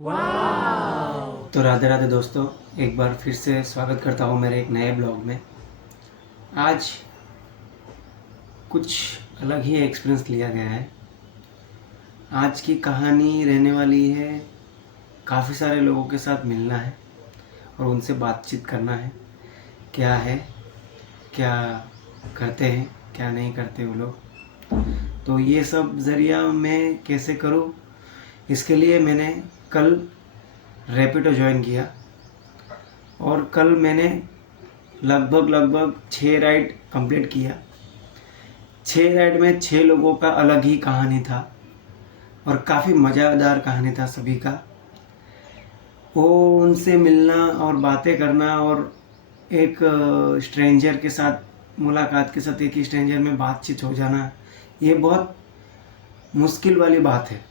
तो राधे राधे दोस्तों, एक बार फिर से स्वागत करता हूँ मेरे एक नए ब्लॉग में। आज कुछ अलग ही एक्सपीरियंस लिया गया है। आज की कहानी रहने वाली है, काफ़ी सारे लोगों के साथ मिलना है और उनसे बातचीत करना है। क्या है, क्या करते हैं, क्या नहीं करते वो लोग। तो ये सब ज़रिया मैं कैसे करूँ, इसके लिए मैंने कल रैपिडो ज्वाइन किया और कल मैंने लगभग 6 राइड कंप्लीट किया। 6 राइड में 6 लोगों का अलग ही कहानी था और काफ़ी मज़ेदार कहानी था सभी का। वो उनसे मिलना और बातें करना और एक स्ट्रेंजर के साथ मुलाकात के साथ एक ही स्ट्रेंजर में बातचीत हो जाना, ये बहुत मुश्किल वाली बात है।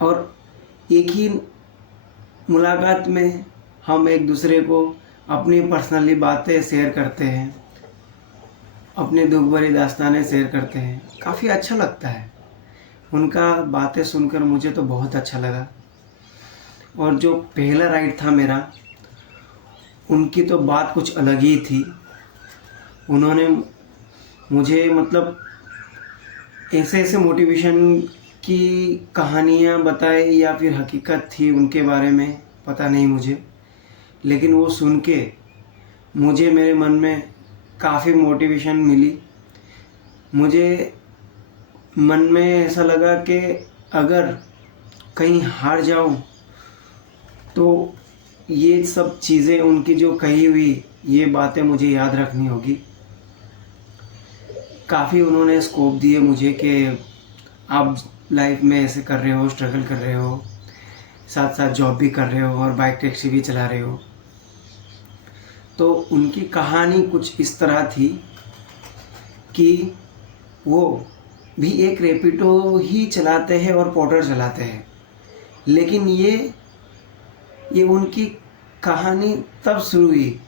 और एक ही मुलाकात में हम एक दूसरे को अपनी पर्सनली बातें शेयर करते हैं, अपनी दुख भरी दास्तानें शेयर करते हैं। काफ़ी अच्छा लगता है, उनका बातें सुनकर मुझे तो बहुत अच्छा लगा। और जो पहला राइड था मेरा, उनकी तो बात कुछ अलग ही थी। उन्होंने मुझे मतलब ऐसे ऐसे मोटिवेशन की कहानियाँ बताई या फिर हकीकत थी उनके बारे में, पता नहीं मुझे, लेकिन वो सुन के मुझे मेरे मन में काफ़ी मोटिवेशन मिली। मुझे मन में ऐसा लगा कि अगर कहीं हार जाऊं तो ये सब चीज़ें उनकी जो कही हुई ये बातें मुझे याद रखनी होगी। काफ़ी उन्होंने स्कोप दिए मुझे कि आप लाइफ में ऐसे कर रहे हो, स्ट्रगल कर रहे हो, साथ साथ जॉब भी कर रहे हो और बाइक टैक्सी भी चला रहे हो। तो उनकी कहानी कुछ इस तरह थी कि वो भी एक रैपिडो ही चलाते हैं और पोर्टर चलाते हैं, लेकिन ये उनकी कहानी तब शुरू हुई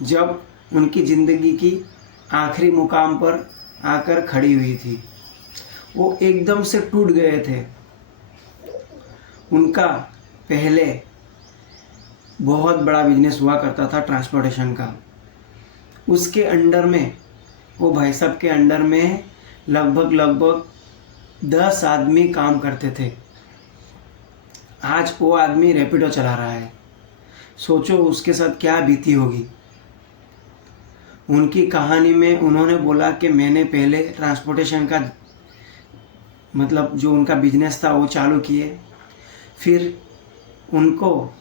जब उनकी ज़िंदगी की आखिरी मुकाम पर आकर खड़ी हुई थी। वो एकदम से टूट गए थे। उनका पहले बहुत बड़ा बिजनेस हुआ करता था ट्रांसपोर्टेशन का। उसके अंडर में, वो भाई साहब के अंडर में लगभग 10 आदमी काम करते थे। आज वो आदमी रैपिडो चला रहा है। सोचो उसके साथ क्या बीती होगी। उनकी कहानी में उन्होंने बोला कि मैंने पहले ट्रांसपोर्टेशन का मतलब जो उनका बिजनेस था वो चालू किए, फिर उनको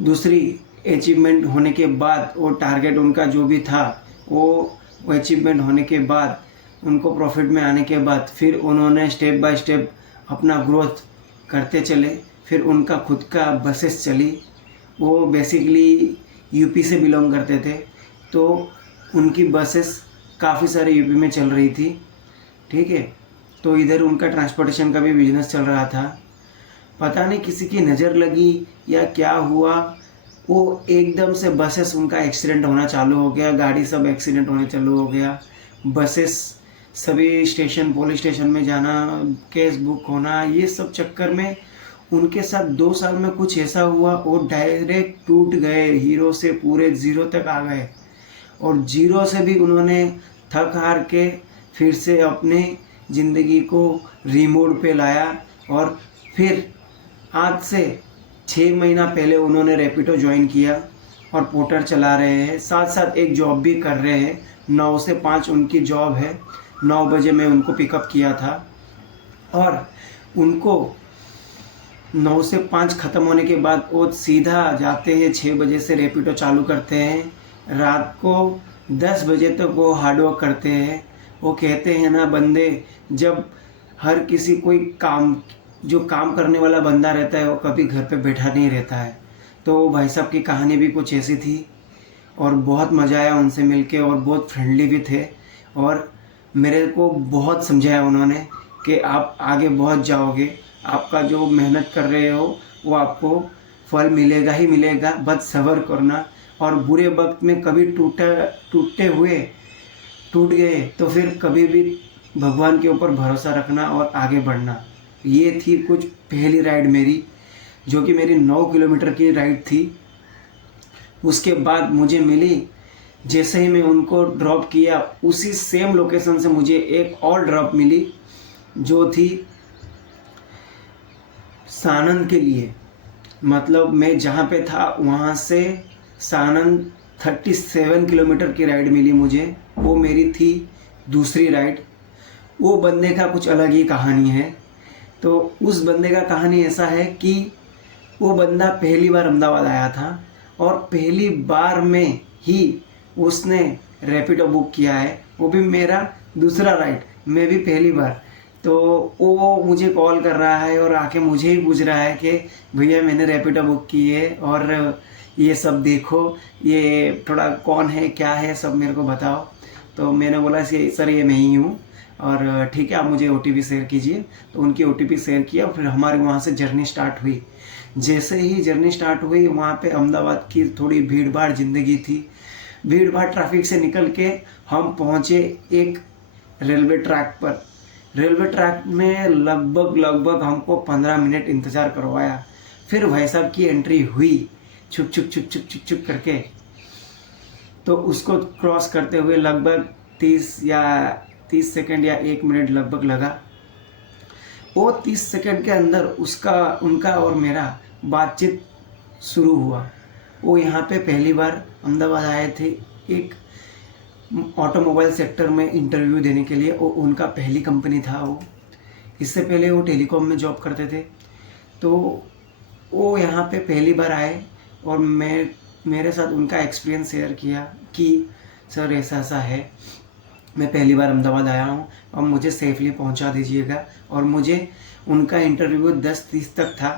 दूसरी अचीवमेंट होने के बाद, वो टारगेट उनका जो भी था वो अचीवमेंट होने के बाद, उनको प्रॉफिट में आने के बाद फिर उन्होंने स्टेप बाय स्टेप अपना ग्रोथ करते चले। फिर उनका खुद का बसेस चली। वो बेसिकली यूपी से बिलोंग करते थे, तो उनकी बसेस काफ़ी सारे यूपी में चल रही थी। ठीक है, तो इधर उनका ट्रांसपोर्टेशन का भी बिजनेस चल रहा था। पता नहीं किसी की नज़र लगी या क्या हुआ, वो एकदम से बसेस उनका एक्सीडेंट होना चालू हो गया, गाड़ी सब एक्सीडेंट होने चालू हो गया। बसेस सभी स्टेशन, पुलिस स्टेशन में जाना, केस बुक होना, ये सब चक्कर में उनके साथ 2 साल में कुछ ऐसा हुआ, वो डायरेक्ट टूट गए। हीरो से पूरे ज़ीरो तक आ गए और ज़ीरो से भी उन्होंने थक हार के फिर से अपने ज़िंदगी को रिमोड पे लाया। और फिर आज से 6 महीना पहले उन्होंने रैपिडो ज्वाइन किया और पोर्टर चला रहे हैं, साथ साथ एक जॉब भी कर रहे हैं। 9 से 5 उनकी जॉब है। 9 बजे मैं उनको पिकअप किया था और उनको 9 से 5 ख़त्म होने के बाद वो सीधा जाते हैं, 6 बजे से रैपिडो चालू करते हैं। रात को 10 बजे तक वो हार्डवर्क करते हैं। वो कहते हैं ना, बंदे, जब हर किसी कोई काम, जो काम करने वाला बंदा रहता है वो कभी घर पे बैठा नहीं रहता है। तो भाई साहब की कहानी भी कुछ ऐसी थी और बहुत मज़ा आया उनसे मिलके और बहुत फ्रेंडली भी थे। और मेरे को बहुत समझाया उन्होंने कि आप आगे बहुत जाओगे, आपका जो मेहनत कर रहे हो वो आपको फल मिलेगा ही मिलेगा, बस सब्र करना। और बुरे वक्त में कभी टूटते हुए टूट गए तो फिर कभी भी भगवान के ऊपर भरोसा रखना और आगे बढ़ना। ये थी कुछ पहली राइड मेरी। जो कि मेरी 9 किलोमीटर की राइड थी। उसके बाद मुझे मिली, जैसे ही मैं उनको ड्रॉप किया उसी सेम लोकेशन से मुझे एक और ड्रॉप मिली जो थी सानंद के लिए। मतलब मैं जहाँ पे था वहाँ से सानंद 37 किलोमीटर की राइड मिली मुझे। वो मेरी थी दूसरी राइड। वो बंदे का कुछ अलग ही कहानी है। तो उस बंदे का कहानी ऐसा है कि वो बंदा पहली बार अहमदाबाद आया था और पहली बार में ही उसने रैपिडो बुक किया है, वो भी मेरा दूसरा राइड, मैं भी पहली बार। तो वो मुझे कॉल कर रहा है और आके मुझे ही पूछ रहा है कि भैया मैंने रैपिडो बुक की है और ये सब देखो, ये थोड़ा कौन है क्या है सब मेरे को बताओ। तो मैंने बोला सर ये मैं ही हूँ और ठीक है आप मुझे OTP शेयर कीजिए। तो उनकी OTP शेयर किया और फिर हमारी वहाँ से जर्नी स्टार्ट हुई। जैसे ही जर्नी स्टार्ट हुई वहाँ पे अहमदाबाद की थोड़ी भीड़ भाड़ ज़िंदगी थी। भीड़ भाड़ ट्रैफिक से निकल के हम पहुँचे एक रेलवे ट्रैक पर। रेलवे ट्रैक में लगभग हमको 15 मिनट इंतज़ार करवाया। फिर भाई साहब की एंट्री हुई छुक छुक छुक छुक छुक छुक करके। तो उसको क्रॉस करते हुए लगभग 30 सेकंड या 1 मिनट लगभग लगा। वो 30 सेकंड के अंदर उनका और मेरा बातचीत शुरू हुआ। वो यहाँ पे पहली बार अहमदाबाद आए थे एक ऑटोमोबाइल सेक्टर में इंटरव्यू देने के लिए। वो उनका पहली कंपनी था। वो इससे पहले वो टेलीकॉम में जॉब करते थे। तो वो यहाँ पे पहली बार आए और मेरे साथ उनका एक्सपीरियंस शेयर किया कि सर ऐसा ऐसा है, मैं पहली बार अहमदाबाद आया हूँ और मुझे सेफली पहुँचा दीजिएगा। और मुझे उनका इंटरव्यू 10:30 तक था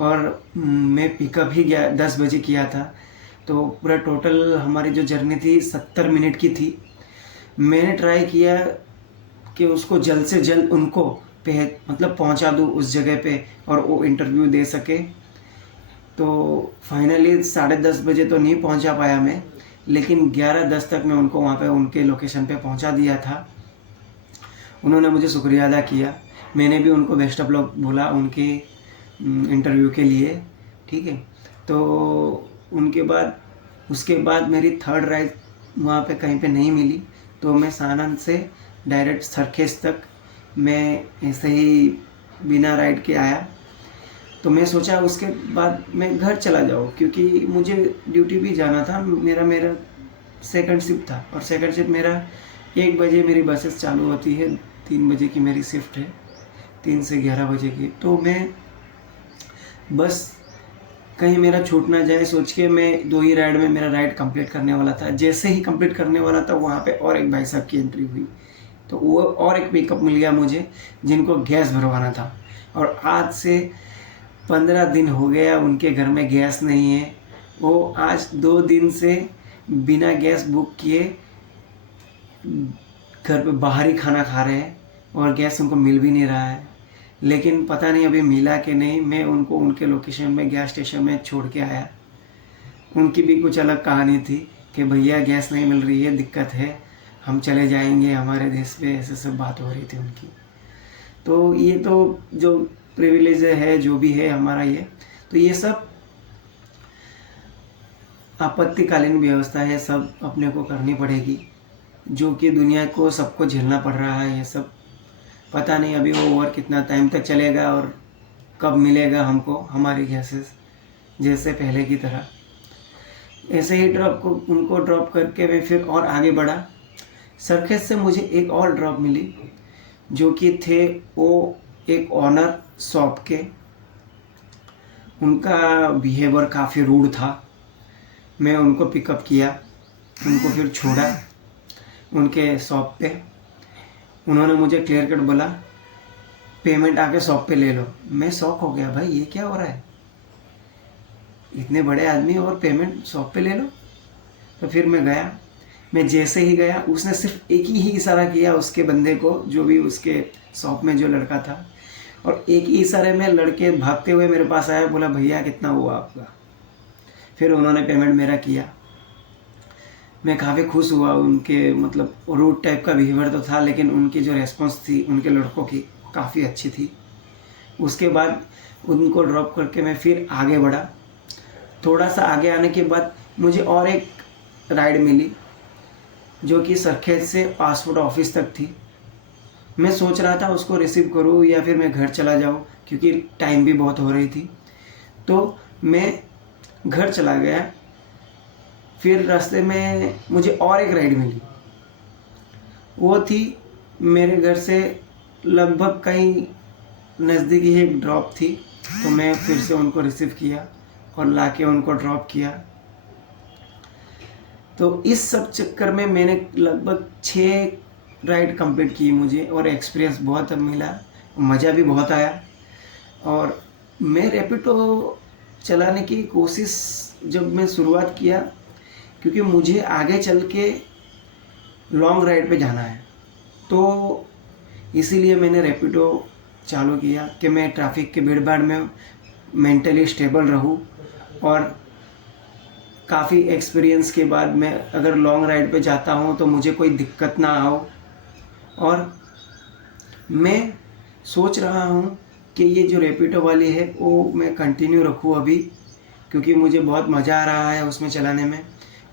और मैं पिकअप ही 10 बजे किया था। तो पूरा टोटल हमारी जो जर्नी थी 70 मिनट की थी। मैंने ट्राई किया कि उसको जल्द से जल्द उनको मतलब पहुंचा दूँ उस जगह पे और वो इंटरव्यू दे सके। तो फाइनली 10:30 बजे तो नहीं पहुंचा पाया मैं, लेकिन 11:10 तक मैं उनको वहाँ पे उनके लोकेशन पे पहुंचा दिया था। उन्होंने मुझे शुक्रिया अदा किया। मैंने भी उनको बेस्ट ऑफ लक बोला उनके इंटरव्यू के लिए, ठीक है। तो उसके बाद मेरी थर्ड राइड वहाँ पे कहीं पे नहीं मिली। तो मैं सानंद से डायरेक्ट सरखेज तक मैं ऐसे ही बिना राइड के आया। तो मैं सोचा उसके बाद मैं घर चला जाऊँ, क्योंकि मुझे ड्यूटी भी जाना था। मेरा सेकंड शिफ्ट था और सेकंड शिफ्ट मेरा 1 बजे मेरी बसेस चालू होती है, 3 बजे की मेरी शिफ्ट है, 3 से 11 बजे की। तो मैं बस कहीं मेरा छूट ना जाए सोच के मैं 2 ही राइड में मेरा राइड कंप्लीट करने वाला था। जैसे ही कंप्लीट करने वाला था वहाँ पे और एक भाई साहब की एंट्री हुई। तो वो और एक पिकअप मिल गया मुझे जिनको गैस भरवाना था। और आज से 15 दिन हो गया उनके घर में गैस नहीं है। वो आज 2 दिन से बिना गैस बुक किए घर पे बाहर ही खाना खा रहे हैं और गैस उनको मिल भी नहीं रहा है। लेकिन पता नहीं अभी मिला कि नहीं। मैं उनको उनके लोकेशन में गैस स्टेशन में छोड़ के आया। उनकी भी कुछ अलग कहानी थी कि भैया गैस नहीं मिल रही है, दिक्कत है, हम चले जाएंगे हमारे देश पे, ऐसे सब बात हो रही थी उनकी। तो ये तो जो प्रिविलेज है जो भी है हमारा ये, तो ये सब आपत्तिकालीन व्यवस्था है, सब अपने को करनी पड़ेगी, जो कि दुनिया को सबको झेलना पड़ रहा है। ये सब पता नहीं अभी वो और कितना टाइम तक चलेगा और कब मिलेगा हमको हमारी गैसेस जैसे पहले की तरह। ऐसे ही उनको ड्रॉप करके मैं फिर और आगे बढ़ा। सरखेज से मुझे एक और ड्रॉप मिली जो कि थे वो एक ऑनर शॉप के। उनका बिहेवियर काफ़ी रूड था। मैं उनको पिकअप किया, उनको फिर छोड़ा उनके शॉप पे। उन्होंने मुझे क्लियर कट बोला पेमेंट आके शॉप पे ले लो। मैं शॉक हो गया, भाई ये क्या हो रहा है, इतने बड़े आदमी और पेमेंट शॉप पे ले लो। तो फिर मैं गया। मैं जैसे ही गया उसने सिर्फ एक ही इशारा किया उसके बंदे को, जो भी उसके शॉप में जो लड़का था, और एक ही इशारे में लड़के भागते हुए मेरे पास आया, बोला भैया कितना हुआ आपका। फिर उन्होंने पेमेंट मेरा किया। मैं काफ़ी खुश हुआ। उनके मतलब रूड टाइप का बिहेवियर तो था, लेकिन उनकी जो रेस्पॉन्स थी उनके लड़कों की काफ़ी अच्छी थी। उसके बाद उनको ड्रॉप करके मैं फिर आगे बढ़ा। थोड़ा सा आगे आने के बाद मुझे और एक राइड मिली जो कि सरखेज से पासपोर्ट ऑफिस तक थी। मैं सोच रहा था उसको रिसीव करूँ या फिर मैं घर चला जाऊँ, क्योंकि टाइम भी बहुत हो रही थी। तो मैं घर चला गया। फिर रास्ते में मुझे और एक राइड मिली, वो थी मेरे घर से लगभग कहीं नज़दीक ही एक ड्रॉप थी। तो मैं फिर से उनको रिसीव किया और लाके उनको ड्रॉप किया। तो इस सब चक्कर में मैंने लगभग 6 राइड कंप्लीट की मुझे, और एक्सपीरियंस बहुत मिला, मज़ा भी बहुत आया। और मैं रैपिडो चलाने की कोशिश जब मैं शुरुआत किया, क्योंकि मुझे आगे चल के लॉन्ग राइड पे जाना है, तो इसीलिए मैंने रैपिडो चालू किया कि मैं ट्रैफिक के भीड़-भाड़ में मेंटली स्टेबल रहूं। और काफ़ी एक्सपीरियंस के बाद मैं अगर लॉन्ग राइड पे जाता हूँ तो मुझे कोई दिक्कत ना हो। और मैं सोच रहा हूँ कि ये जो रैपिडो वाली है वो मैं कंटिन्यू रखूँ अभी, क्योंकि मुझे बहुत मज़ा आ रहा है उसमें चलाने में,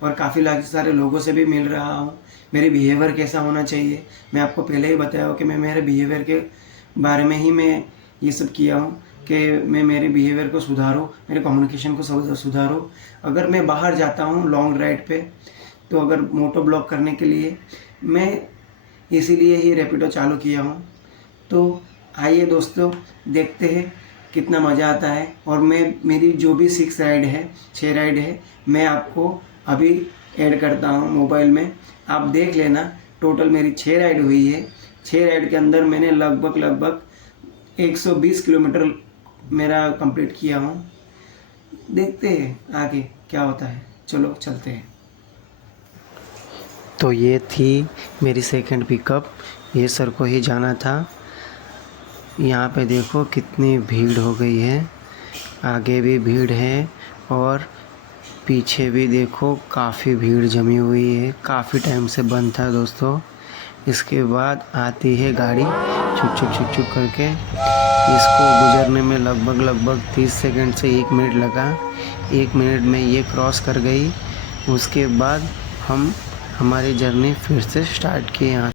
और काफ़ी सारे लोगों से भी मिल रहा हूँ। मेरे बिहेवियर कैसा होना चाहिए, मैं आपको पहले ही बताया हूँ कि मैं मेरे बिहेवियर के बारे में ही मैं ये सब किया हूँ कि मैं मेरे बिहेवियर को सुधारूँ, मेरे कम्युनिकेशन को सुधारूँ। अगर मैं बाहर जाता हूँ लॉन्ग राइड पे, तो अगर मोटो ब्लॉग करने के लिए मैं इसीलिए ही रैपिडो चालू किया हूँ। तो आइए दोस्तों, देखते हैं कितना मज़ा आता है। और मेरी जो भी 6 राइड है, मैं आपको अभी ऐड करता हूँ मोबाइल में, आप देख लेना। टोटल मेरी 6 राइड हुई है। 6 राइड के अंदर मैंने लगभग 120 किलोमीटर मेरा कंप्लीट किया हूँ। देखते हैं आगे क्या होता है, चलो चलते हैं। तो ये थी मेरी सेकंड पिकअप, ये सर को ही जाना था। यहाँ पे देखो कितनी भीड़ हो गई है, आगे भी भीड़ है और पीछे भी देखो काफ़ी भीड़ जमी हुई है। काफ़ी टाइम से बंद था दोस्तों। इसके बाद आती है गाड़ी छुक छुक करके। इसको गुजरने में लगभग 30 सेकंड से 1 मिनट लगा। 1 मिनट में ये क्रॉस कर गई। उसके बाद हम हमारी जर्नी फिर से स्टार्ट किए यहाँ।